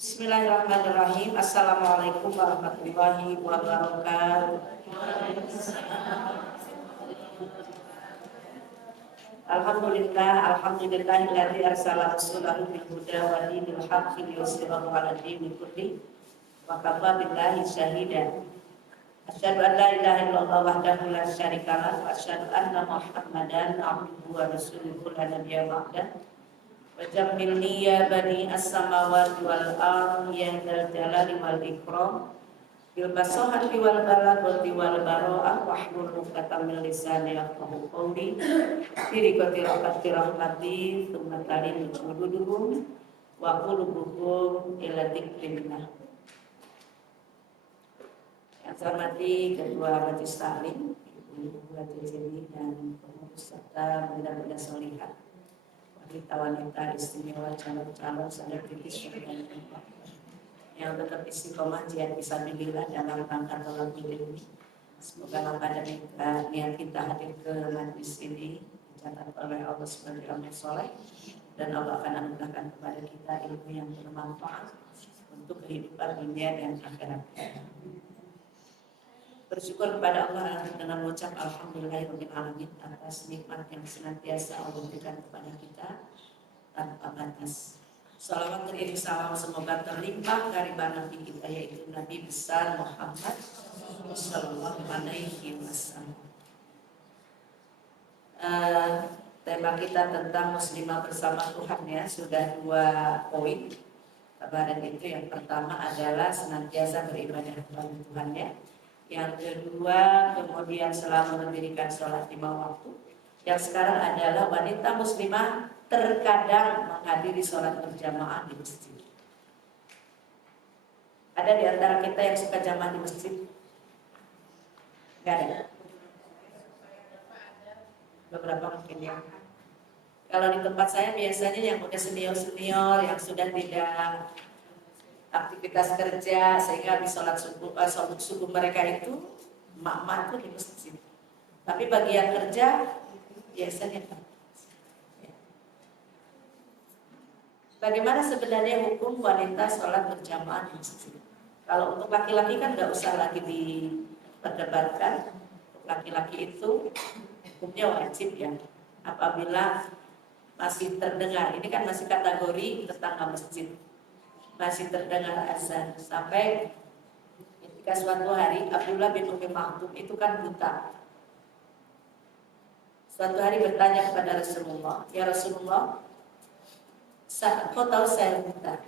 Bismillahirrahmanirrahim. Assalamualaikum warahmatullahi wabarakatuh. Alhamdulillahilladzi arsala rasulahu bil huda wa dinil haqqi liyuzhirahu 'ala dini kulli wa kafa billahi shahida. Asyhadu an la ilaha illallah wahdahu la syarika lahu wa asyhadu anna Muhammadan 'abduhu wa rasuluhu la nabiyya ba'dahu. Wajammilni ya bani as-samawati wal ardi ya dzal jalali wal ikram bil basahati wal balaghati wal bara'ah wahlul 'uqdatam min lisani yafqahu qawli bi qadri rahmati tsumma talin jududuhum wa qulubuhum ila dzikrillah. Yang saya hormati Ketua Majelis Taklim, Ibu Hajeni dan pengurus serta benda-benda solihah, wanita-wanita istimewa, calon-calon selebritis dan yang tetap istiqomah jihad fisabilillah dalam rangka tolak ini. Semoga pada niat kita hadir ke majlis ini dicatat oleh Allah sebagai amal soleh, dan Allah akan anugerahkan kepada kita ilmu yang bermanfaat untuk kehidupan dunia dan akhirat. Bersyukur kepada Allah dengan mengucap alhamdulillahirabbil alamin atas nikmat yang senantiasa Allah berikan kepada kita tanpa batas. Salawat dan salam semoga terlimpah dari Nabi kita, yaitu Nabi besar Muhammad sallallahu alaihi wasallam. Tema kita tentang muslimah bersama Tuhan ya, sudah 2 poin. Kemarin itu yang pertama adalah senantiasa beribadah kepada Tuhan ya. Yang kedua, kemudian selalu mendirikan sholat 5 waktu. Yang sekarang adalah wanita muslimah terkadang menghadiri sholat berjamaah di masjid. Ada di antara kita yang suka jamaah di masjid? Gak ada? Beberapa mungkin ya. Kalau di tempat saya biasanya yang udah senior-senior, yang sudah tidak aktivitas kerja sehingga di sholat subuh mereka itu emak-emak itu di masjid. Tapi bagi yang kerja biasanya ya. Bagaimana sebenarnya hukum wanita sholat berjamaah di masjid? Kalau untuk laki-laki kan nggak usah lagi diperdebatkan. Untuk laki-laki itu hukumnya wajib ya, apabila masih terdengar, ini kan masih kategori tetangga masjid, masih terdengar azan. Sampai ketika suatu hari Abdullah bin Umi Maktum itu kan buta. Suatu hari bertanya kepada Rasulullah, ya Rasulullah, kau tahu saya buta?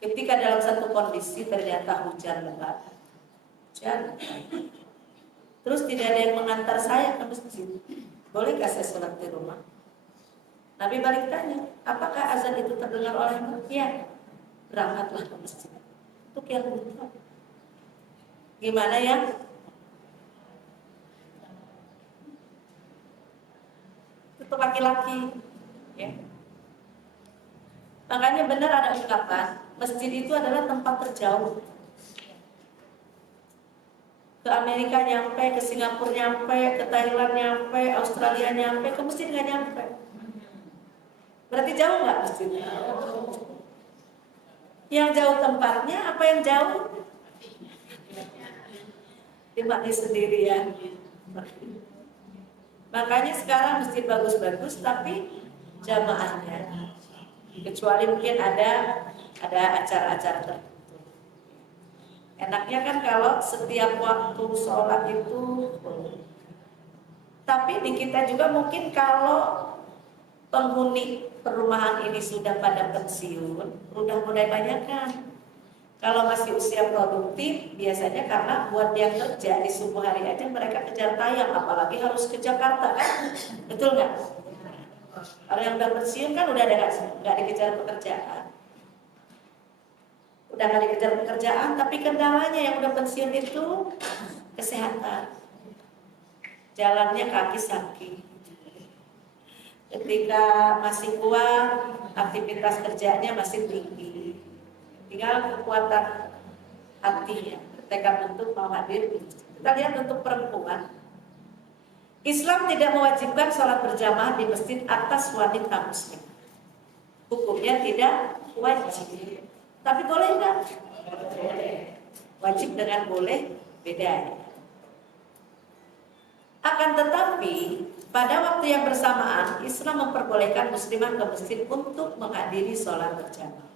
Ketika dalam satu kondisi ternyata hujan lebat, terus tidak ada yang mengantar saya ke masjid, bolehkah saya sholat di rumah? Nabi balik tanya, apakah azan itu terdengar olehmu? Ya, berangkatlah ke masjid. Untuk yang buta. Gimana ya? Untuk laki-laki. Ya. Makanya benar ada ungkapan, masjid itu adalah tempat terjauh. Ke Amerika nyampe, ke Singapura nyampe, ke Thailand nyampe, Australia nyampe, ke masjid nggak nyampe. Berarti jauh nggak masjidnya? Yang jauh tempatnya, apa yang jauh? Tempatnya sendirian. Makanya sekarang masjid bagus-bagus, tapi jamaahnya. Kecuali mungkin ada acara-acara tertentu. Enaknya kan kalau setiap waktu sholat itu. Tapi di kita juga mungkin kalau penghuni perumahan ini sudah pada pensiun, udah mulai banyak kan. Kalau masih usia produktif, biasanya karena buat yang kerja di subuh hari aja mereka kejar tayang, apalagi harus ke Jakarta kan, betul nggak? Kalau yang udah pensiun kan udah nggak dikejar pekerjaan, udah nggak dikejar pekerjaan, tapi kendalanya yang udah pensiun itu kesehatan, jalannya kaki sakit. Ketika masih kuat, aktivitas kerjanya masih tinggi, tinggal kekuatan hatinya, tekad untuk mau hadir. Kita lihat untuk perempuan, Islam tidak mewajibkan sholat berjamaah di masjid atas wanita muslim. hukumnya tidak wajib. Tapi boleh nggak? Wajib dengan boleh beda. Akan tetapi pada waktu yang bersamaan Islam memperbolehkan muslimah ke masjid untuk menghadiri sholat berjamaah.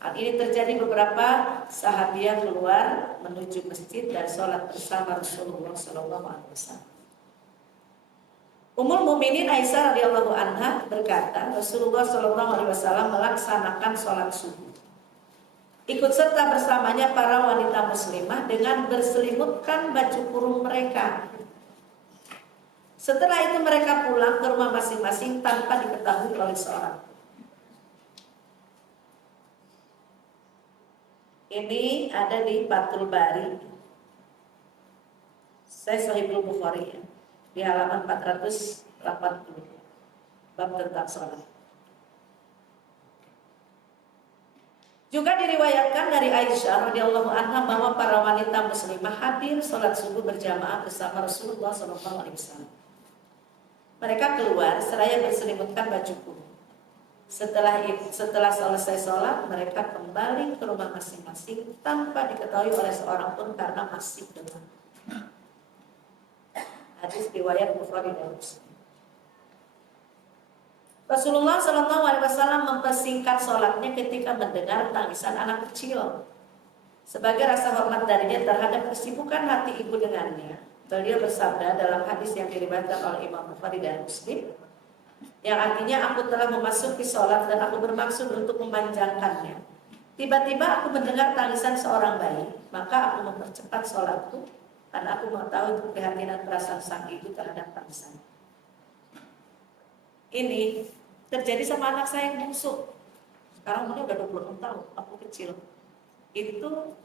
Hal ini terjadi beberapa sahabiah keluar menuju masjid dan sholat bersama Rasulullah SAW. Ummul Mukminin Aisyah radhiyallahu anha berkata, Rasulullah SAW melaksanakan sholat subuh. Ikut serta bersamanya para wanita muslimah dengan berselimutkan baju kurung mereka. Setelah itu mereka pulang ke rumah masing-masing tanpa diketahui oleh seorang. Ini ada di Fathul Bari, Sahihul Bukhari, di halaman 480, bab tentang sholat. Juga diriwayatkan dari Aisyah radhiyallahu anha bahwa para wanita muslimah hadir sholat subuh berjamaah bersama Rasulullah SAW. Mereka keluar seraya berselimutkan baju kurung. Setelah selesai sholat, mereka kembali ke rumah masing-masing tanpa diketahui oleh seorang pun karena masih gelap. Hadis riwayat Bukhari dan Muslim. Rasulullah SAW mempersingkat sholatnya ketika mendengar tangisan anak kecil. Sebagai rasa hormat darinya terhadap kesibukan hati ibu dengannya, beliau bersabda dalam hadis yang diriwayatkan oleh Imam Bukhari dan Muslim, yang artinya aku telah memasuki sholat dan aku bermaksud untuk memanjangkannya. Tiba-tiba aku mendengar tangisan seorang bayi, maka aku mempercepat sholatku karena aku mengetahui keprihatinan perasaan sang ibu terhadap tangisan. Ini terjadi sama anak saya yang bungsu. Sekarang umurnya udah 26 tahun, aku kecil. Itu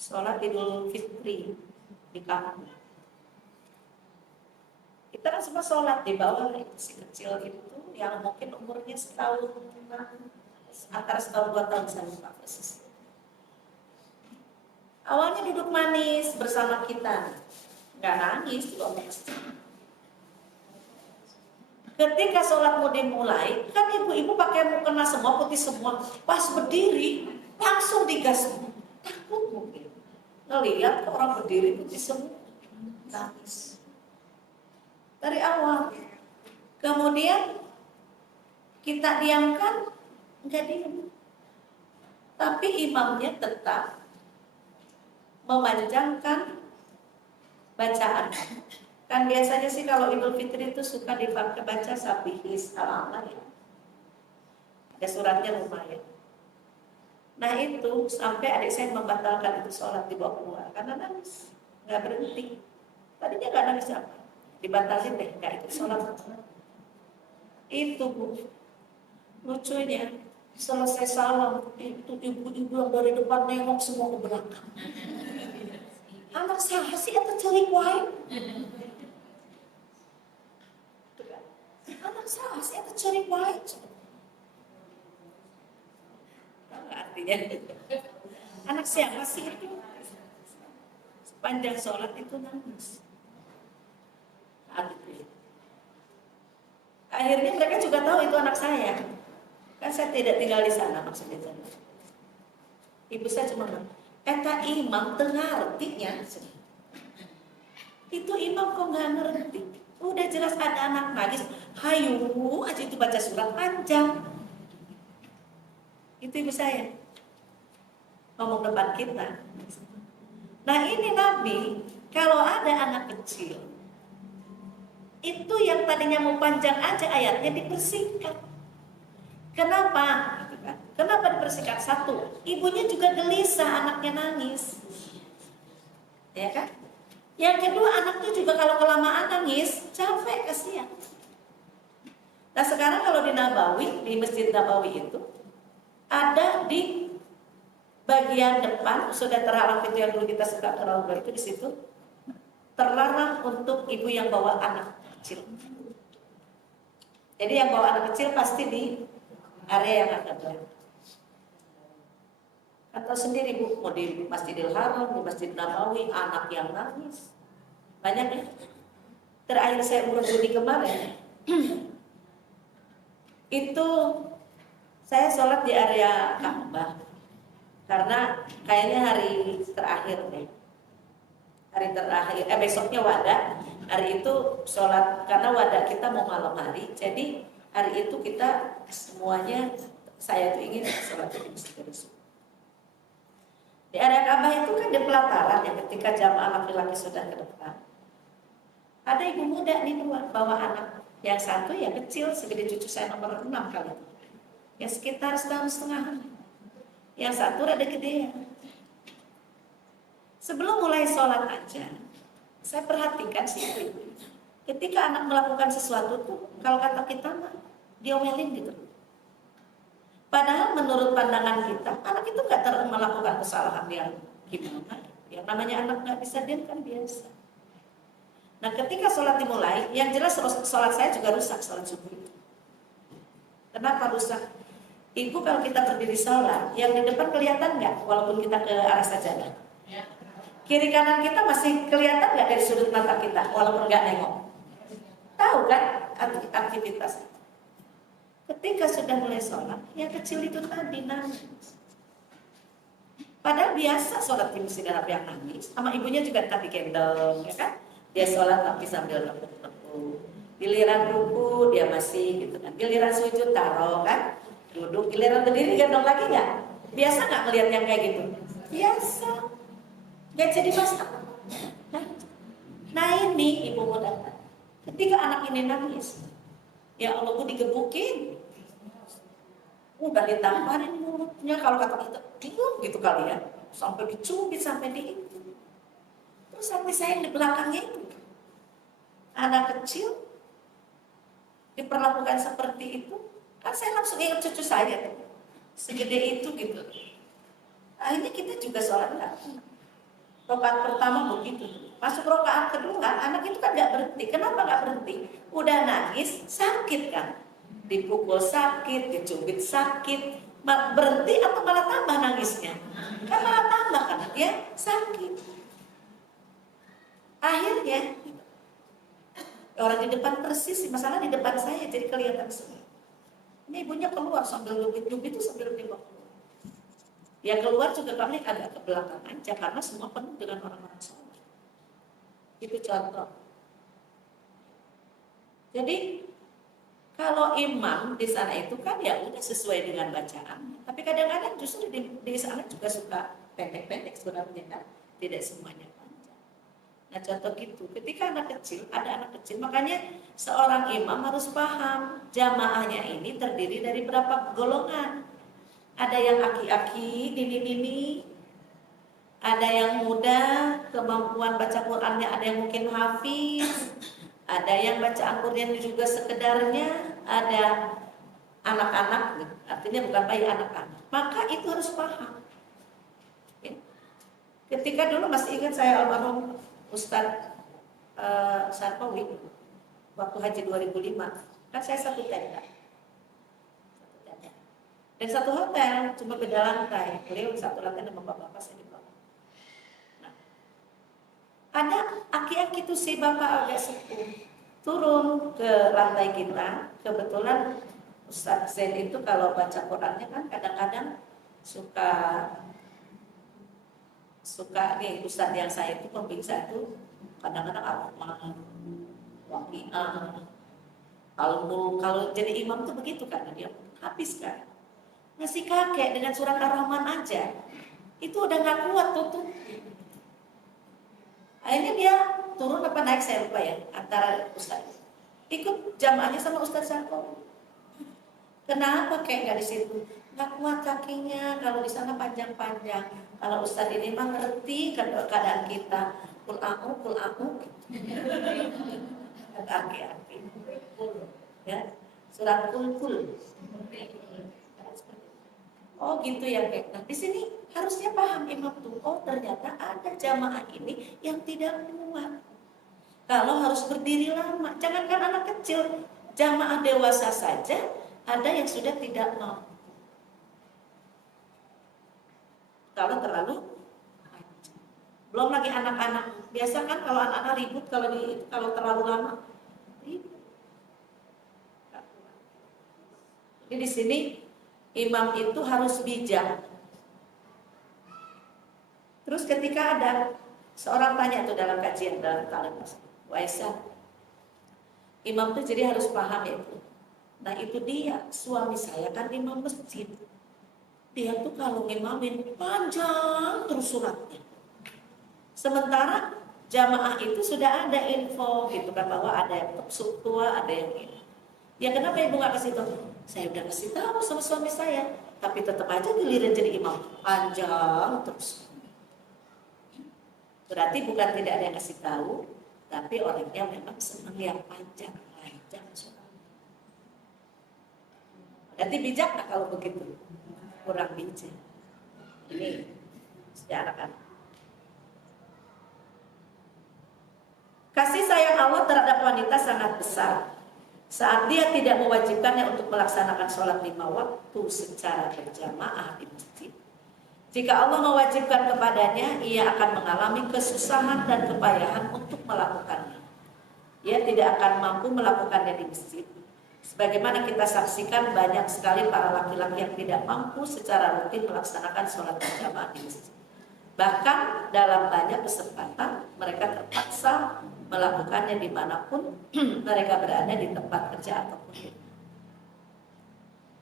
sholat Idul Fitri di kampung. Kita kan semua sholat di bawah si kecil itu yang mungkin umurnya setahun, antara setahun 2 tahun saya lupa persis. Awalnya duduk manis bersama kita, nggak nangis juga masjid. Ketika sholat mau dimulai, kan ibu-ibu pakai mukena semua putih semua, pas berdiri langsung digas, takut mungkin. Ngelihat orang berdiri putih semua, nangis. Dari awal, kemudian kita diamkan, enggak diam. Tapi imamnya tetap memanjangkan bacaan. Kan biasanya sih kalau Idul Fitri itu suka dipakai baca Sabihis al-A'la ya. Ada suratnya lumayan. Nah itu sampai adik saya membatalkan itu sholat dibawa keluar karena nangis, nggak berhenti. Tadinya nggak nangis apa? Dibatalin deh, nggak ikut sholat. Itu Bu, lucunya selesai salam itu ibu-ibu yang dari depan nengok semua ke belakang. Anak saya sih itu celik wae. Anak saya sih itu celik wae. Apa artinya? Anak siapa sih itu? Sepanjang sholat itu nangis. Akhirnya mereka juga tahu itu anak saya. Kan saya tidak tinggal di sana maksudnya. Ibu saya cuma bilang, eta imam tengah artinya. Itu imam kok nggak ngerti. Udah jelas ada anak nangis, hayu aja itu baca surat panjang. Itu ibu saya ngomong depan kita. Nah ini Nabi, kalau ada anak kecil, itu yang tadinya mau panjang aja ayatnya dipersingkat. Kenapa? Kenapa dipersingkat? Satu, ibunya juga gelisah anaknya nangis, ya kan? Yang kedua, anaknya juga kalau kelamaan nangis capek, kasihan. Nah sekarang kalau di Nabawi, di Masjid Nabawi itu ada di bagian depan sudah terhalang pintu yang dulu kita suka terlalu itu di situ terlarang untuk ibu yang bawa anak kecil. Jadi yang bawa anak kecil pasti di area yang agak gelap. Atau sendiri Bu, mau di Masjidil Haram, di Masjid Nabawi, anak yang nangis banyak ya. Terakhir saya umroh Juni kemarin itu Saya sholat di area Ka'bah karena kayaknya hari terakhir deh. Hari terakhir, besoknya wada. Hari itu sholat karena wada kita mau malam hari. Jadi hari itu kita semuanya, saya tuh ingin sholat di Masjid Rasul. Di area Ka'bah itu kan di pelataran ya, ketika jamaah laki-laki sudah ke depan. Ada ibu muda nih dua bawa anak. Yang satu ya kecil, segede cucu saya nomor 6 kali. Ya sekitar setahun setengah. Yang satu rada gede. Sebelum mulai sholat aja, saya perhatikan sih itu. Ketika anak melakukan sesuatu tuh, kalau kata kita mah diomelin gitu. Padahal menurut pandangan kita, anak itu nggak melakukan kesalahan yang gimana. Yang namanya anak nggak bisa diam kan biasa. Nah ketika sholat dimulai, yang jelas sholat saya juga rusak, sholat subuh. Kenapa rusak? Ibu kalau kita berdiri sholat, yang di depan kelihatan nggak? Walaupun kita ke arah sajadah. Kiri kanan kita masih kelihatan nggak dari sudut mata kita, walaupun nggak nengok. Tahu kan aktivitas. Ketika sudah mulai sholat, yang kecil itu tadi nangis. Padahal biasa sholat di masjid Arab yang nangis, sama ibunya juga tadi gendong, ya kan? Dia sholat tapi sambil nepuk-nepuk. Giliran ruku dia masih gitu kan. Giliran sujud taruh kan, duduk. Giliran berdiri gendong lagi nggak? Biasa nggak melihat yang kayak gitu? Biasa. Gak jadi masalah. Nah ini ibu mau datang. Ketika anak ini nangis, ya Allah gue digebukin. Udah ditamparin mulutnya, kalau kata kita diam gitu kali ya, sampai dicubit sampai di itu. Terus sampai saya di belakangnya itu, anak kecil diperlakukan seperti itu, kan saya langsung ingat cucu saya, segede itu gitu. Akhirnya kita juga sholat nggak. Rokaat pertama begitu, masuk rokaat kedua, anak itu kan nggak berhenti. Kenapa nggak berhenti? Udah nangis, sakit kan? Dipukul sakit, dicubit sakit, berhenti atau malah tambah nangisnya? Kan malah tambah karena dia sakit. Akhirnya orang di depan persis, masalah di depan saya jadi kelihatan semua. Ini ibunya keluar sambil lubit-lubit itu sambil dibawa keluar. Ya keluar juga kami agak ke belakang aja karena semua penuh dengan orang-orang sholat. Itu contoh. Jadi kalau imam di sana itu kan ya udah sesuai dengan bacaan. Tapi kadang-kadang justru di sana juga suka pendek-pendek sebenarnya kan, tidak semuanya panjang. Nah contoh gitu, ketika anak kecil, ada anak kecil, makanya seorang imam harus paham jamaahnya ini terdiri dari berapa golongan. Ada yang aki-aki, nini-nini, ada yang muda, kemampuan baca Qurannya ada yang mungkin hafiz, ada yang baca Al-Quran juga sekedarnya, ada anak-anak, artinya bukan bayi, anak-anak. Maka itu harus paham. Ya. Ketika dulu masih ingat saya almarhum Ustadz Sarpawi, waktu haji 2005, kan saya satu tenda. Dan satu hotel, cuma beda lantai. Beliau satu lantai sama bapak-bapak, saya di bawah. Nah, ada aki-aki itu si bapak agak sepuh turun ke lantai kita. Kebetulan Ustadz Zain itu kalau baca Qurannya kan kadang-kadang suka nih Ustadz yang saya itu pembimbing itu kadang-kadang Ar-Rahman, Waqi'ah, Al-Mulk. Kalau jadi imam tuh begitu kan, dia habis kan. Nasi kakek dengan surat Ar-Rahman aja itu udah gak kuat tutup. Akhirnya dia turun apa naik saya lupa ya, antara Ustaz ikut jamaahnya sama Ustaz Sarko. Kenapa kayak gak di situ? Gak kuat kakinya, kalau di sana panjang-panjang. Kalau Ustaz ini mah ngerti keadaan kita. Kul aku aki-aki ya, surat kul. Oh gitu ya Kek. Nah di sini harusnya paham imam tuh. Oh ternyata ada jamaah ini yang tidak kuat. Kalau harus berdiri lama, jangankan anak kecil, jamaah dewasa saja ada yang sudah tidak mau. Kalau terlalu, belum lagi anak-anak. Biasa kan kalau anak-anak ribut kalau terlalu lama, ribut. Jadi di sini imam itu harus bijak. Terus ketika ada seorang tanya tuh dalam kajian dalam talim, Waisyah, imam tuh jadi harus paham itu. Nah itu dia, suami saya kan imam masjid. Dia tuh kalau ngimamin panjang terus suratnya. Sementara jamaah itu sudah ada info gitu kan, bahwa ada yang tua, ada yang ini. Ya kenapa ibu nggak kasih tahu? Saya udah kasih tahu sama suami saya, tapi tetap aja giliran jadi imam panjang terus. Berarti bukan tidak ada yang kasih tahu, tapi orangnya memang senang yang panjang. Berarti bijak nggak kalau begitu? Kurang bijak. Ini sejarah kan. Kasih sayang Allah terhadap wanita sangat besar saat dia tidak mewajibkannya untuk melaksanakan sholat 5 waktu secara berjamaah di masjid. Jika Allah mewajibkan kepadanya, ia akan mengalami kesusahan dan kepayahan untuk melakukannya. Ia tidak akan mampu melakukannya di masjid. Sebagaimana kita saksikan banyak sekali para laki-laki yang tidak mampu secara rutin melaksanakan sholat berjamaah di masjid. Bahkan dalam banyak kesempatan mereka terpaksa melakukannya dimanapun mereka berada, di tempat kerja ataupun di rumah.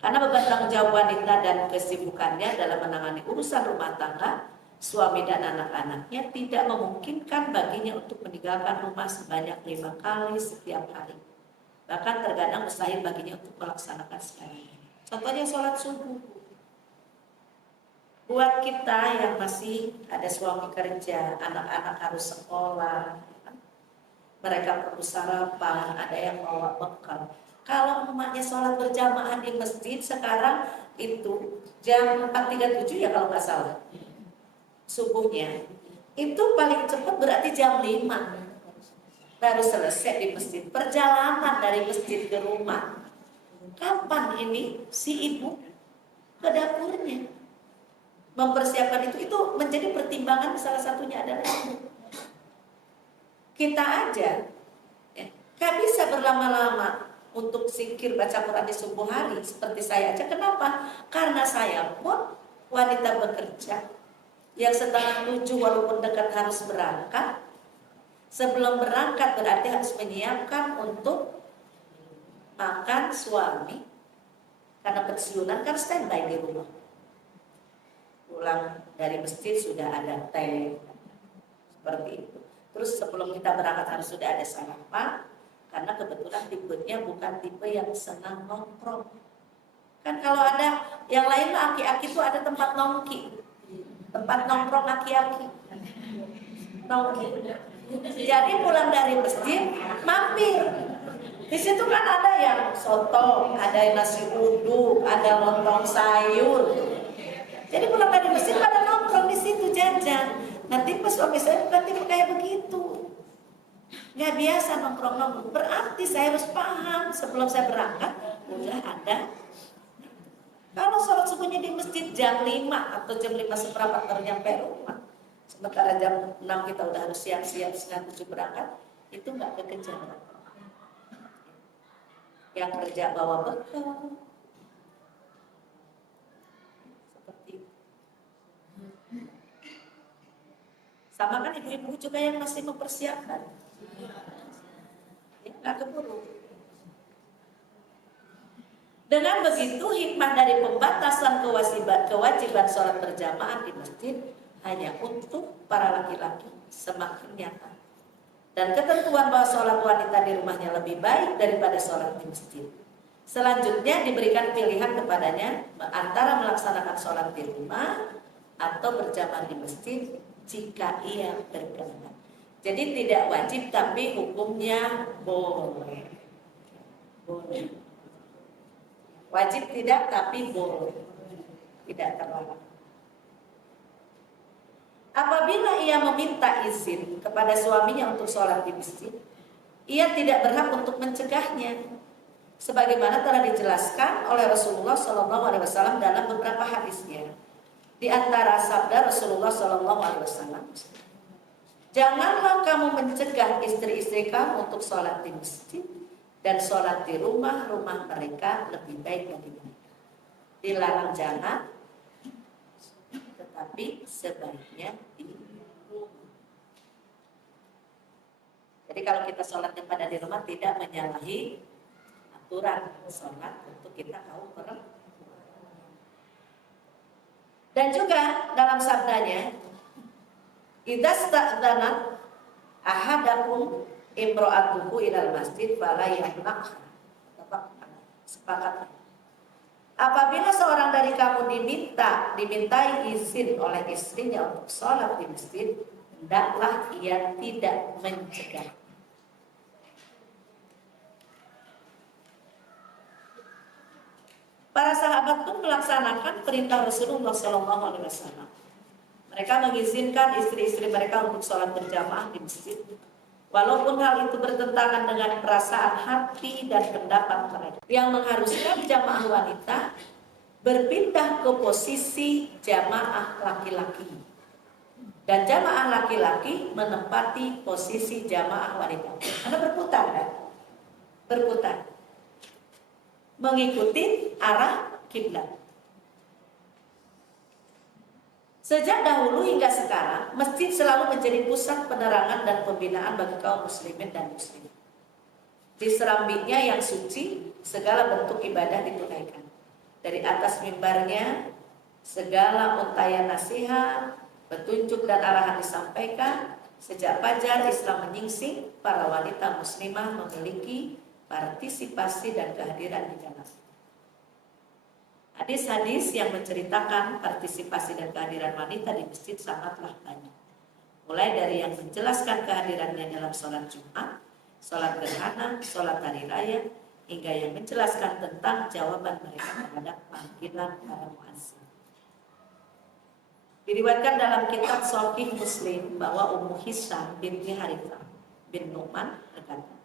Karena beban tanggung jawab wanita dan kesibukannya dalam menangani urusan rumah tangga, suami dan anak-anaknya tidak memungkinkan baginya untuk meninggalkan rumah sebanyak 5 kali setiap hari. Bahkan terkadang mustahil baginya untuk melaksanakan sekali. Contohnya sholat subuh. Buat kita yang masih ada suami kerja, anak-anak harus sekolah, mereka perlu sarapan, ada yang bawa bekal. Kalau umatnya sholat berjamaah di masjid sekarang itu jam 4.37 ya kalau nggak salah, subuhnya. Itu paling cepat berarti jam 5 baru selesai di masjid. Perjalanan dari masjid ke rumah, kapan ini si ibu ke dapurnya mempersiapkan itu menjadi pertimbangan. Salah satunya adalah kita aja gak bisa berlama-lama untuk zikir baca Quran di subuh hari seperti saya aja. Kenapa? Karena saya pun wanita bekerja yang setengah 7 walaupun dekat harus berangkat. Sebelum berangkat berarti harus menyiapkan untuk makan suami, karena pensiunan kan standby di rumah. Pulang dari masjid sudah ada teh seperti itu. Terus sebelum kita berangkat harus sudah ada sarapan, karena kebetulan tipenya bukan tipe yang senang nongkrong. Kan kalau ada yang lain aki-aki itu ada tempat nongki, tempat nongkrong aki-aki, nongki. Jadi pulang dari masjid mampir. Di situ kan ada yang soto, ada yang nasi uduk, ada lontong sayur. Jadi pulang dari masjid pada nongkrong di situ jajan. Nanti pas suami saya bukan tipe kayak begitu, nggak biasa nongkrong-nongkrong. Berarti saya harus paham sebelum saya berangkat udah ada. Kalau sholat subuhnya di masjid jam 5 atau jam 5:15 baru nyampe rumah, sementara jam 6 kita udah harus siap-siap setengah 7 berangkat, itu nggak kekejar. Yang kerja bawa bekal seperti itu. Sama kan ibu-ibu juga yang masih mempersiapkan, ya, nggak keburu. Dengan begitu hikmah dari pembatasan kewajiban sholat berjamaah di masjid hanya untuk para laki-laki semakin nyata. Dan ketentuan bahwa sholat wanita di rumahnya lebih baik daripada sholat di masjid. Selanjutnya diberikan pilihan kepadanya antara melaksanakan sholat di rumah atau berjamaah di masjid jika ia berkenan. Jadi tidak wajib tapi hukumnya boleh. Boleh. Wajib tidak tapi boleh. Tidak terlarang. Apabila ia meminta izin kepada suaminya untuk sholat di masjid, ia tidak berhak untuk mencegahnya, sebagaimana telah dijelaskan oleh Rasulullah SAW dalam beberapa hadisnya. Di antara sabda Rasulullah SAW, janganlah kamu mencegah istri-istri kamu untuk sholat di masjid, dan sholat di rumah-rumah mereka lebih baik bagi mereka. dilarang jangan, tetapi sebaiknya di rumah. Jadi kalau kita sholatnya pada di rumah tidak menyalahi aturan sholat untuk kita kaum perempuan. Dan juga dalam sabdanya, idza sta'dzanat ahadakum imra'atuhu ilal masjid fala yamna'ha. Sepakat. Apabila seorang dari kamu dimintai izin oleh istrinya untuk sholat di masjid, hendaklah ia tidak mencegah. Para sahabat pun melaksanakan perintah Rasulullah SAW. Mereka mengizinkan istri-istri mereka untuk sholat berjamaah di masjid, walaupun hal itu bertentangan dengan perasaan hati dan pendapat mereka, yang mengharuskan jamaah wanita berpindah ke posisi jamaah laki-laki, dan jamaah laki-laki menempati posisi jamaah wanita. Karena berputar kan? Berputar mengikuti arah kiblat. Sejak dahulu hingga sekarang, masjid selalu menjadi pusat penerangan dan pembinaan bagi kaum muslimin dan muslimat. Di serambinya yang suci, segala bentuk ibadah ditunaikan. Dari atas mimbarnya, segala untayan nasihat, petunjuk dan arahan disampaikan. Sejak fajar Islam menyingsing, para wanita muslimah memiliki partisipasi dan kehadiran di dalam. Hadis-hadis yang menceritakan partisipasi dan kehadiran wanita di masjid sangatlah banyak. Mulai dari yang menjelaskan kehadirannya dalam sholat Jumat, sholat gerhana, sholat hari raya, hingga yang menjelaskan tentang jawaban mereka terhadap panggilan para muazzin. Diriwayatkan dalam kitab Sahih Muslim bahwa Ummu Hisam binti Harithah bin Nu'man berkata,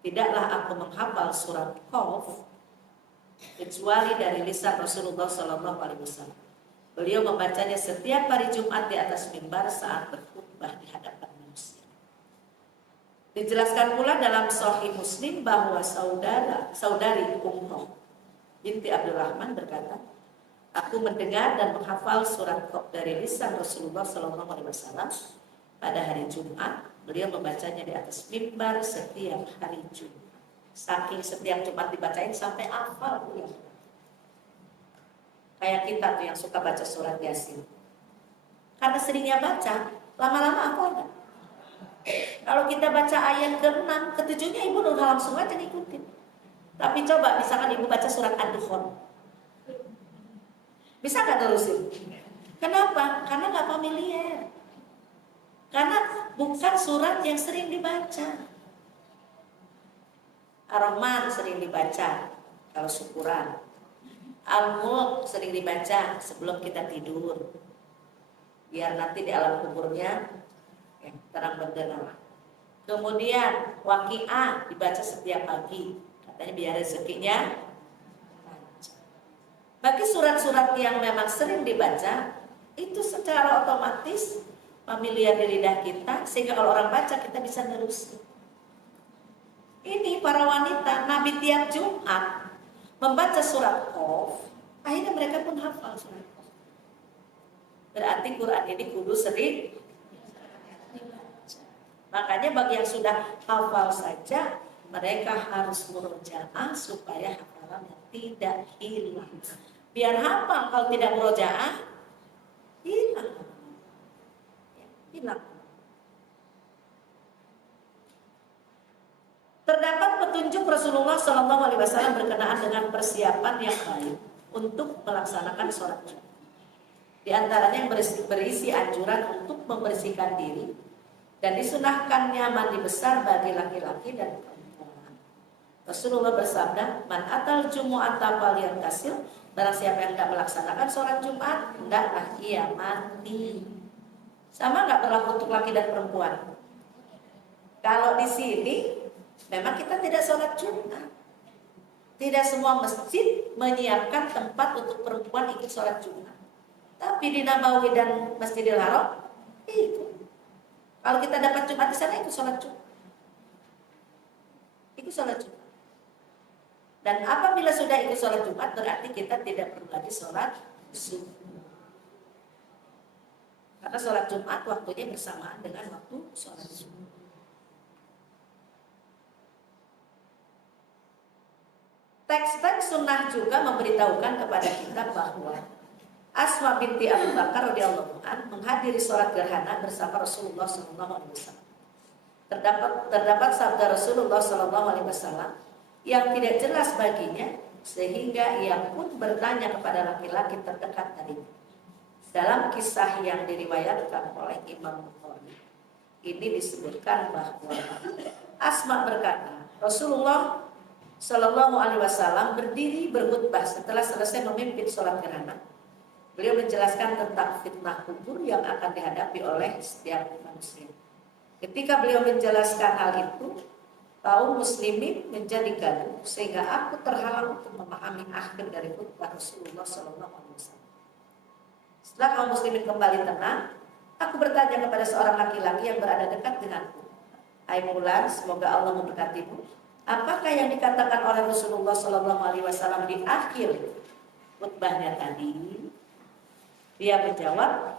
tidaklah aku menghafal surat Qaf kecuali dari lisan Rasulullah SAW. Beliau membacanya setiap hari Jumat di atas mimbar saat berkhutbah di hadapan manusia. Dijelaskan pula dalam Sahih Muslim bahwa saudari Ummu binti Abdurrahman berkata, aku mendengar dan menghafal surat Qaf dari lisan Rasulullah SAW pada hari Jumat. Beliau membacanya di atas mimbar setiap hari Jumat. Saking setiap Jumat dibacain sampai hafal ya. Kayak kita tuh yang suka baca surat Yasin. Karena seringnya baca, lama-lama hafal kan? Kalau kita baca ayat ke-6, ke-7-nya ibu udah langsung aja ngikutin. Tapi coba misalkan ibu baca surat Ad-Dukhan, bisa nggak terusin? Kenapa? Karena nggak familiar. Karena bukan surat yang sering dibaca. Ar-Rahman sering dibaca kalau syukuran. Al-Mulk sering dibaca sebelum kita tidur, biar nanti di alam kuburnya terang benderang. Kemudian Waqiah dibaca setiap pagi, katanya biar rezekinya lancar. Bagi surat-surat yang memang sering dibaca, itu secara otomatis familiar di lidah kita, sehingga kalau orang baca kita bisa nerusin. Ini para wanita, Nabi tiap Jumat membaca surat Qaf, akhirnya mereka pun hafal surat Qaf. Berarti Quran ini kudu sering dibaca. Makanya bagi yang sudah hafal saja, mereka harus murojaah supaya hafalannya tidak hilang. Biar hafal, kalau tidak murojaah, hilang. Hilang. Terdapat petunjuk Rasulullah SAW berkenaan dengan persiapan yang baik untuk melaksanakan sholat Jumat. Di antaranya yang berisi anjuran untuk membersihkan diri dan disunahkannya mandi besar bagi laki-laki dan perempuan. Rasulullah bersabda, "Man atal jumu'ata falyantasil." Barang siapa yang tidak melaksanakan sholat Jumat, hendaklah ia mandi. Sama nggak berlaku untuk laki dan perempuan? Kalau di sini memang kita tidak sholat Jumat. Tidak semua masjid menyiapkan tempat untuk perempuan ikut sholat Jumat. Tapi di Nabawi dan Masjidil Haram ikut. Kalau kita dapat Jumat di sana ikut sholat Jumat. Ikut sholat Jumat. Dan apabila sudah ikut sholat Jumat berarti kita tidak perlu lagi sholat subuh. Karena sholat Jumat waktunya bersamaan dengan waktu sholat subuh. Teks-teks sunnah juga memberitahukan kepada kita bahwa Asma binti Abu Bakar radhiyallahu anha menghadiri sholat gerhana bersama Rasulullah SAW. Terdapat sabda Rasulullah SAW yang tidak jelas baginya, sehingga ia pun bertanya kepada laki-laki terdekat darinya. Dalam kisah yang diriwayatkan oleh Imam Bukhari, ini disebutkan bahwa Asma berkata, Rasulullah Shallallahu Alaihi Wasallam berdiri berkhutbah setelah selesai memimpin sholat gerhana. Beliau menjelaskan tentang fitnah kubur yang akan dihadapi oleh setiap manusia. Ketika beliau menjelaskan hal itu, kaum muslimin menjadi gaduh sehingga aku terhalang untuk memahami akhir dari khutbah Rasulullah SAW. Setelah kaum muslimin kembali tenang, aku bertanya kepada seorang laki-laki yang berada dekat denganku. Hai Mulan, semoga Allah memberkatimu. Apakah yang dikatakan oleh Rasulullah SAW di akhir khutbahnya tadi? Dia menjawab,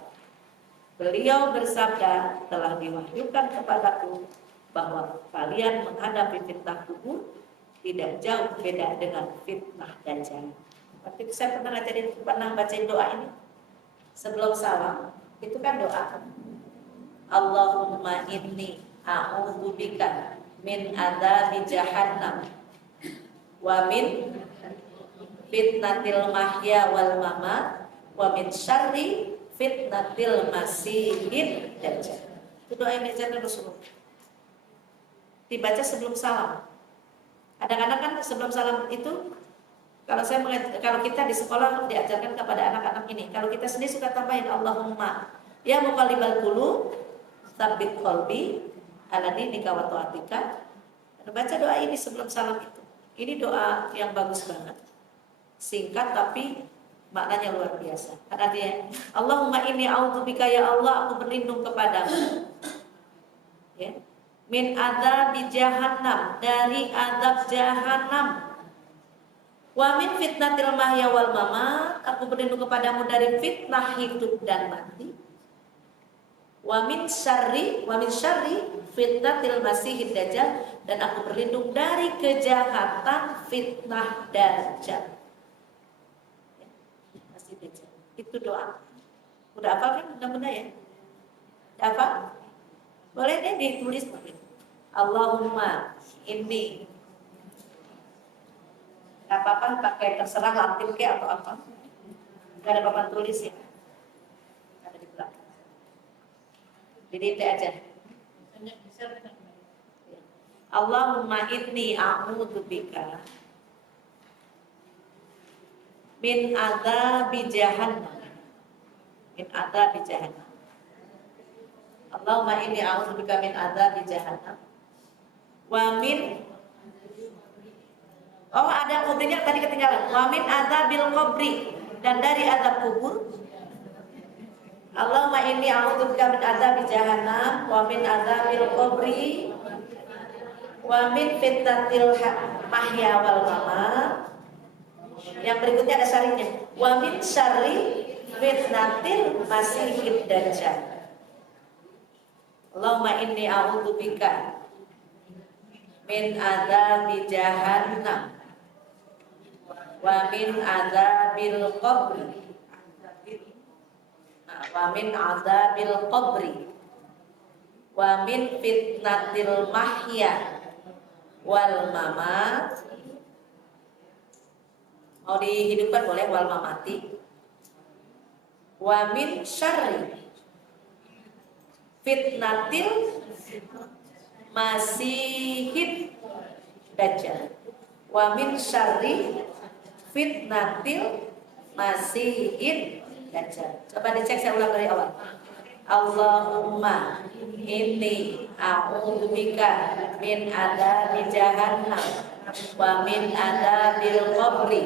beliau bersabda, telah diwahyukan kepadaku bahwa kalian menghadapi fitnah kubur tidak jauh beda dengan fitnah dajjal. Waktu itu saya pernah bacain doa ini sebelum salam. Itu kan doa, Allahumma inni a'udzubika min adzabi jahannam wa min fitnatil mahya wal mamat wa min syarri fitnatil masihid dajjal. Itu doa yang diajarkan Rasulullah. Dibaca sebelum salam. Kadang-kadang kan sebelum salam itu kalau kita di sekolah diajarkan kepada anak-anak ini. Kalau kita sendiri suka tambahin Allahumma ya muqallibal qulub tsabbit qalbi ala dinika wa ta'atika. Baca doa ini sebelum salam itu. Ini doa yang bagus banget. Singkat tapi maknanya luar biasa. Artinya, Allahumma inni a'udzubika ya Allah, aku berlindung kepadamu. Ya. Min adzabi jahannam, dari azab jahannam. Wa min fitnatil mahya wal mamat, aku berlindung kepadamu dari fitnah hidup dan mati. Wa min syarri fitnatil masihid dajjal, dan aku berlindung dari kejahatan fitnah dajjal. Itu doa. Udah apa kan? Mudah-mudahan ya. Apa? Boleh deh ditulis. Allahumma inni. Gak apa-apa pakai terserah latin ke atau apa. Gak ada papan tulis ya. Ada di belakang. Jadi itu aja. Allahumma inni a'udzubika min adzabi jahannam. Min adzabi jahannam. Allahumma inni a'udzubika min adzabi jahannam. Wa min ada kubrinya tadi ketinggalan. Wa min adzabil qabri, dan dari azab kubur. Allahumma inni a'udzubika min adzabi jahannam wa min adzabil qabri wa min fitnatil mahya wal mamat. Yang berikutnya ada syarihnya. Wa min syarri fitnatil masihid dajjal. Allahumma inni a'udzubika min adzabi jahannam wa min adzabil qabri wa min adzabil qabri wa min fitnatil mahya wal mamat. Mau dihidupkan boleh, wal mamati. Wa min syarri fitnatil masihid dajjal. Wa min syarri fitnatil masihid dajjal. Coba dicek, saya ulang dari awal. Allahumma inni a'udzubika min adzabi jahannam wa min adzabil qabri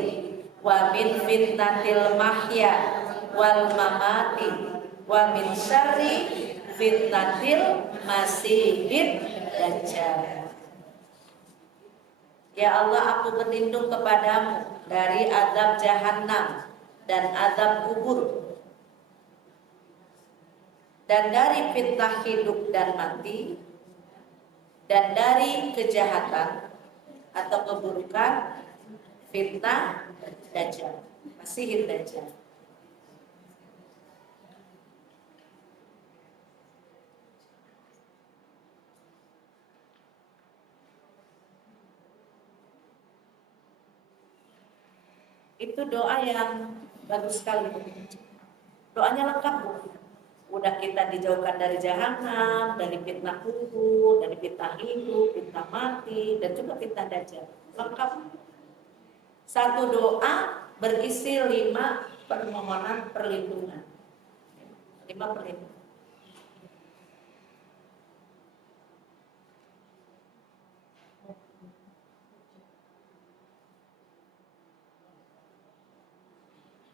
wa min fitnatil mahya wal mamati wa min syarri fitnatil masihid dajjal. Ya Allah, aku berlindung kepadamu dari azab jahanam dan azab kubur, dan dari fitnah hidup dan mati, dan dari kejahatan atau keburukan fitnah Dajjal, Masihir Dajjal. Itu doa yang bagus sekali. Doanya lengkap, Bu. Udah kita dijauhkan dari jahanam, dari fitnah kubur, dari fitnah hidup, fitnah mati, dan juga fitnah dajjal. Lengkap. Satu doa berisi 5 permohonan perlindungan. 5 perlindungan.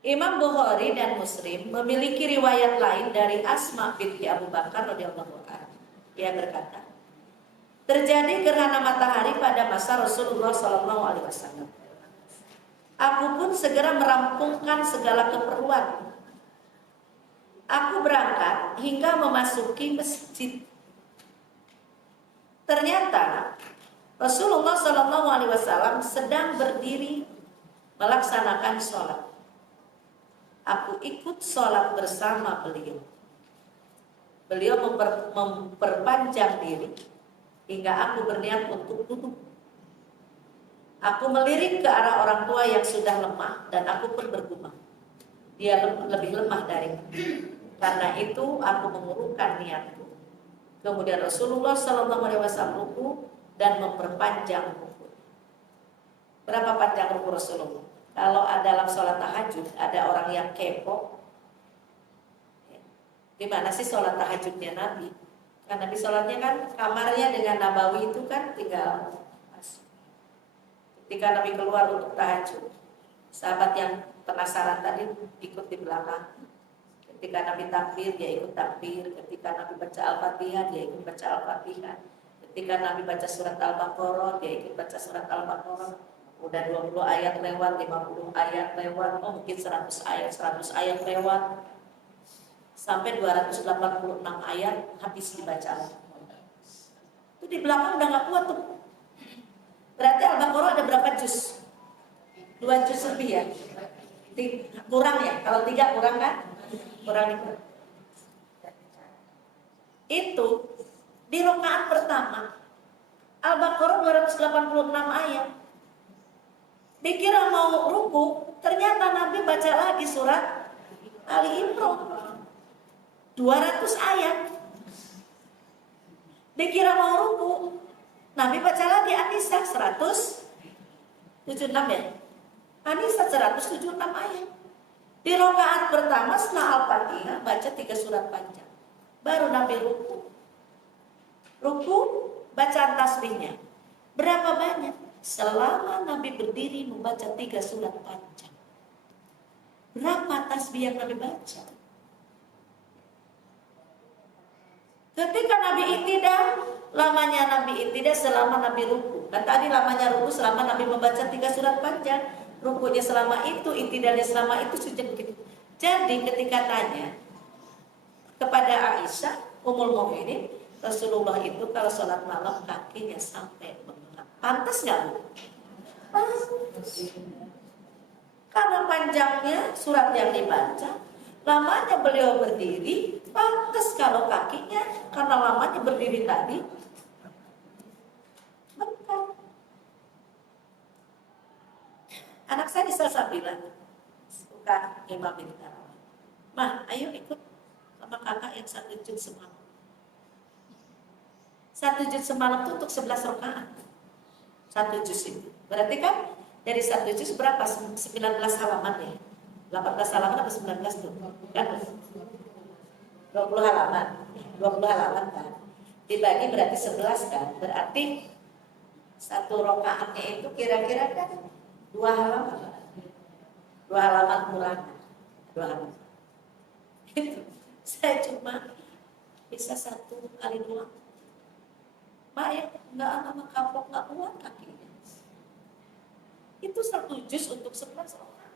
Imam Bukhari dan Muslim memiliki riwayat lain dari Asma binti Abu Bakar radhiyallahu anha. Ia berkata, terjadi gerhana matahari pada masa Rasulullah SAW. Aku pun segera merampungkan segala keperluan. Aku berangkat hingga memasuki masjid. Ternyata Rasulullah SAW sedang berdiri melaksanakan sholat. Aku ikut sholat bersama beliau. Beliau memperpanjang diri hingga aku berniat untuk duduk. Aku melirik ke arah orang tua yang sudah lemah dan aku pun bergumam, dia lebih lemah dariku. Karena itu aku mengurungkan niatku. Kemudian Rasulullah SAW ruku dan memperpanjang ruku. Berapa panjang ruku Rasulullah? Kalau dalam sholat tahajud ada orang yang kepo, gimana sih sholat tahajudnya Nabi? Kan Nabi sholatnya kan kamarnya dengan Nabawi itu kan tinggal masuk. Ketika Nabi keluar untuk tahajud, sahabat yang penasaran tadi ikut di belakang. Ketika Nabi takbir, dia ikut takbir. Ketika Nabi baca Al-Fatihah, dia ikut baca Al-Fatihah. Ketika Nabi baca surat Al-Baqarah, dia ikut baca surat Al-Baqarah. Udah 20 ayat lewat, 50 ayat lewat, oh mungkin 100 ayat lewat. Sampai 286 ayat habis dibaca. Itu di belakang udah gak kuat tuh. Berarti Al-Baqarah ada berapa juz? 2 juz lebih ya? Kurang ya? Kalau 3 kurang kan? Kurang itu. Itu di rakaat pertama Al-Baqarah 286 ayat. Dikira mau ruku, ternyata Nabi baca lagi surat Ali Imran 200 ayat. Dikira mau ruku, Nabi baca lagi An-Nisa 176 ya. An-Nisa 176 ayat. Di rakaat pertama setelah Al-Fatihah baca 3 surat panjang. Baru Nabi ruku. Ruku bacaan tasbihnya berapa banyak? Selama Nabi berdiri membaca 3 surat panjang. Berapa tasbih yang Nabi baca? Ketika Nabi iktidah, lamanya Nabi iktidah selama Nabi ruku. Dan tadi lamanya ruku selama Nabi membaca 3 surat panjang. Rukunya selama itu, iktidahnya selama itu sudah begitu. Jadi ketika tanya kepada Aisyah, Ummul Mukminin, Rasulullah itu kalau sholat malam kakinya sampai bengkak. Pantas nggak, Bu? Pantas. Karena panjangnya surat yang dibaca, lamanya beliau berdiri, pantas kalau kakinya karena lamanya berdiri tadi bengkak. Anak saya di Salsabila suka Imam bin Tarawih. Mah, ayo ikut sama kakak yang 1 juz semalam. 1 juz semalam itu untuk 11 rakaat. 1 juz itu. Berarti kan dari 1 juz berapa? 19 halaman ya? 18 halaman atau 19 tuh? Kan? 20 halaman. 20 halaman kan? Dibagi berarti 11 kan? Berarti 1 rakaatnya itu kira-kira kan 2 halaman. 2 halaman kurang. 2 halaman. Itu. Saya cuma bisa 1 kali 2. Mak ya, nggak kapok, nggak kuat kakinya. Itu 1 juz untuk 11 orang.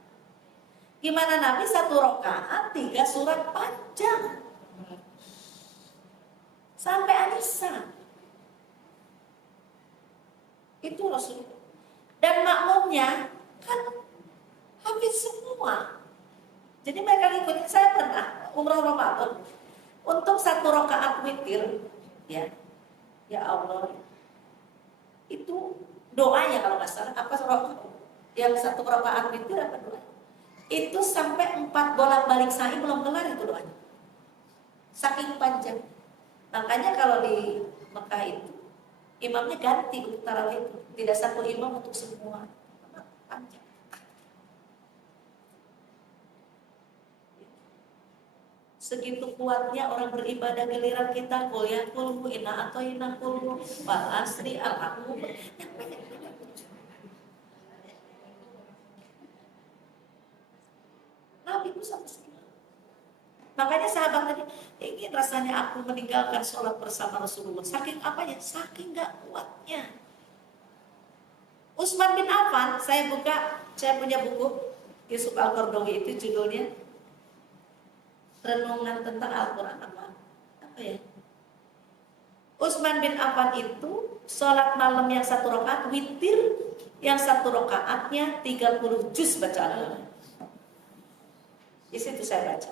Gimana Nabi 1 rakaat 3 surat panjang sampai An-Nisa. Itu Rasulullah. Dan makmumnya kan hafiz semua. Jadi mereka ngikutin. Saya pernah umrah Ramadan untuk 1 rakaat witir, ya Allah, itu doanya kalau nggak salah apa yang 1 rakaat witir apa doa? Itu sampai 4 bolak-balik sa'i belum kelar itu doanya. Saking panjang. Makanya kalau di Mekah itu imamnya ganti untuk tarawih itu, tidak 1 imam untuk semua. Panjang. Segitu kuatnya orang beribadah, giliran kita kuliah kulhu inna atoina kulhu wal asri al-aqum. Nabi itu sampai segitu. Makanya sahabat tadi ingin rasanya aku meninggalkan sholat bersama Rasulullah. Saking apanya? Saking gak kuatnya. Utsman bin Affan, saya punya buku Yusuf Al-Qaradawi, itu judulnya renungan tentang Al-Quran apa ya? Utsman bin Affan itu sholat malam yang 1 rakaat, witir yang 1 rakaatnya 30 juz bacaan Al-Quran. Di situ saya baca.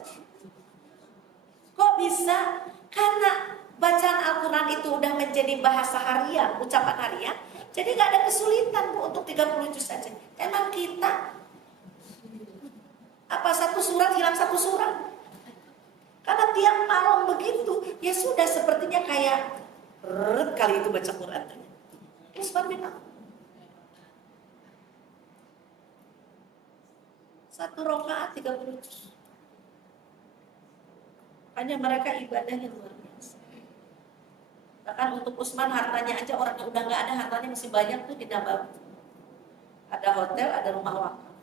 Kok bisa? Karena bacaan Al-Quran itu udah menjadi bahasa harian, ucapan harian. Jadi gak ada kesulitan Bu untuk 30 juz saja. Emang kita apa 1 surat hilang 1 surat? Karena tiap malam begitu, ya sudah sepertinya kayak kali itu baca Quran. Utsman bin Affan 1 rakaat 30 juz. Hanya mereka ibadahnya luar biasa. Bahkan untuk Utsman hartanya aja, orang yang udah nggak ada hartanya masih banyak tuh di Nabawi. Ada hotel, ada rumah wakaf.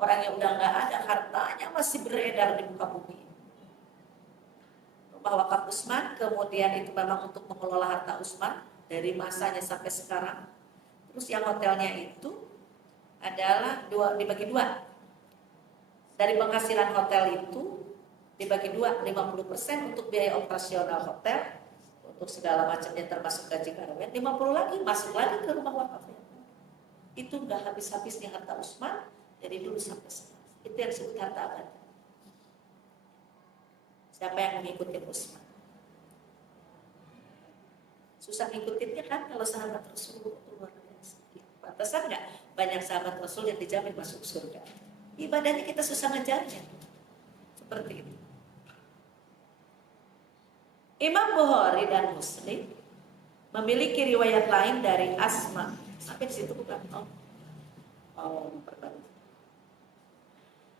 Orang yang udah nggak ada hartanya masih beredar di muka bumi. Rumah wakaf Utsman, kemudian itu memang untuk mengelola harta Utsman dari masanya sampai sekarang. Terus yang hotelnya itu adalah dibagi 2. Dari penghasilan hotel itu dibagi 2, 50% untuk biaya operasional hotel, untuk segala macamnya termasuk gaji karyawan, 50 lagi masuk lagi ke rumah wakafnya. Itu udah habis-habisnya harta Utsman dari dulu sampai sekarang. Itu yang disebut harta abadi. Siapa yang mengikuti Utsman? Susah ngikutinnya kan kalau sahabat Rasul itu luar biasa. Pantasan nggak banyak sahabat Rasul yang dijamin masuk surga? Ibadahnya kita susah ngejarnya. Seperti itu. Imam Bukhari dan Muslim memiliki riwayat lain dari Asma. Sampai di situ bukan?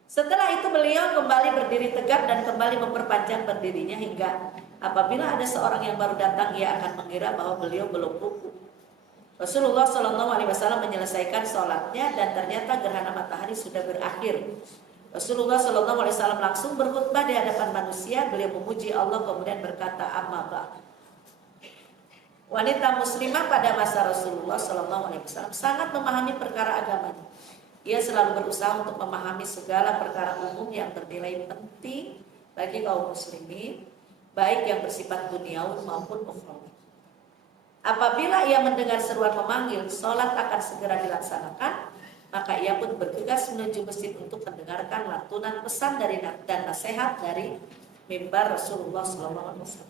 Setelah itu beliau kembali berdiri tegak dan kembali memperpanjang berdirinya hingga apabila ada seorang yang baru datang, ia akan mengira bahwa beliau belum ruku. Rasulullah Shallallahu Alaihi Wasallam menyelesaikan sholatnya dan ternyata gerhana matahari sudah berakhir. Rasulullah Shallallahu Alaihi Wasallam langsung berkhutbah di hadapan manusia. Beliau memuji Allah kemudian berkata, amma ba'd. Wanita muslimah pada masa Rasulullah Shallallahu Alaihi Wasallam sangat memahami perkara agamanya. Ia selalu berusaha untuk memahami segala perkara umum yang bernilai penting bagi kaum muslimin, baik yang bersifat duniawi maupun ukhrawi. Apabila ia mendengar seruan memanggil, sholat akan segera dilaksanakan, maka ia pun bergegas menuju masjid untuk mendengarkan lantunan pesan dari dan nasihat dari mimbar Rasulullah SAW.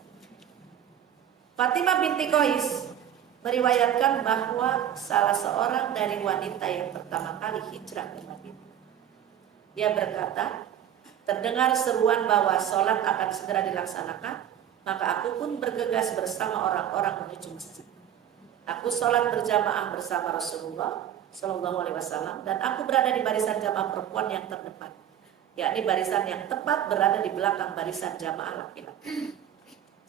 Fatimah binti Qais meriwayatkan bahwa salah seorang dari wanita yang pertama kali hijrah ke Madinah, dia berkata, terdengar seruan bahwa sholat akan segera dilaksanakan, maka aku pun bergegas bersama orang-orang menuju masjid. Aku sholat berjamaah bersama Rasulullah Shallallahu Alaihi Wasallam dan aku berada di barisan jamaah perempuan yang terdepan, yakni barisan yang tepat berada di belakang barisan jamaah laki-laki.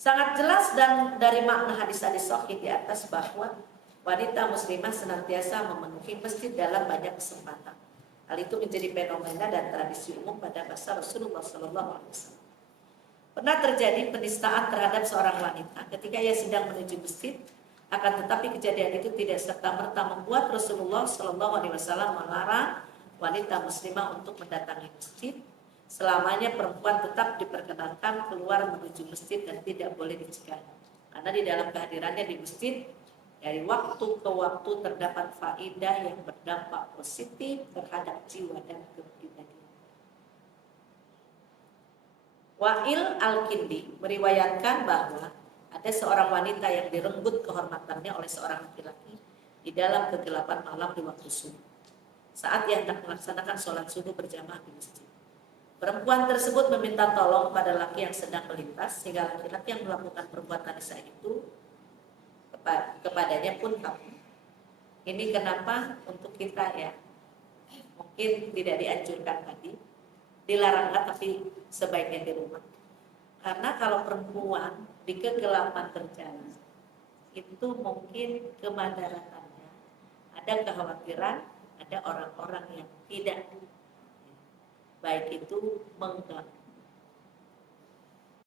Sangat jelas dan dari makna hadis-hadis sahih di atas bahwa wanita muslimah senantiasa memenuhi masjid dalam banyak kesempatan. Hal itu menjadi fenomena dan tradisi umum pada masa Rasulullah SAW. Pernah terjadi penistaan terhadap seorang wanita ketika ia sedang menuju masjid. Akan tetapi kejadian itu tidak serta-merta membuat Rasulullah Shallallahu Alaihi Wasallam melarang wanita muslimah untuk mendatangi masjid. Selamanya perempuan tetap diperkenankan keluar menuju masjid dan tidak boleh dicegah. Karena di dalam kehadirannya di masjid, dari waktu ke waktu terdapat faedah yang berdampak positif terhadap jiwa dan kepribadian. Wa'il Al-Kindi meriwayatkan bahwa ada seorang wanita yang direnggut kehormatannya oleh seorang laki-laki di dalam kegelapan malam di waktu subuh, saat ia hendak melaksanakan sholat subuh berjamaah di masjid. Perempuan tersebut meminta tolong pada laki yang sedang melintas, sehingga laki-laki yang melakukan perbuatan nisa itu kepadanya pun takut. Ini kenapa untuk kita ya, mungkin tidak dianjurkan tadi, dilaranglah tapi sebaiknya di rumah. Karena kalau perempuan di kegelapan terjadi, itu mungkin kemadaratannya, ada kekhawatiran, ada orang-orang yang tidak baik itu mengganggu